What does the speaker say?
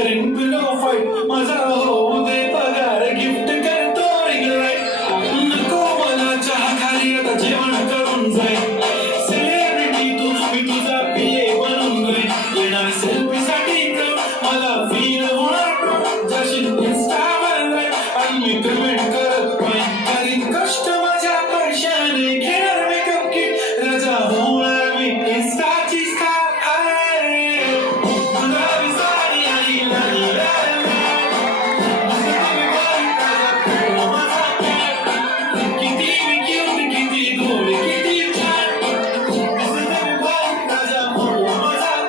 करीन पिलो फाईट माझा होऊ दे पगार गिफ्ट करतो रिंग लाईट नको मला चहा खाली आता जेवण करून जाईल सेलिब्रिटी तू मी तुझा पिये बनून जाईल येणार सेल्फी साठी मला फील होणार जशी इंस्टावर लाईट आणि मी कमेंट करत नाही करीन कष्ट माझ्या पैशाने घेणार मेकअप किट रजा होणार मी इंस्टाची स्टार आहे गुलाबी साडी आणि लाली लाल किती मी क्यूट किती गोड किती छान माझा माझा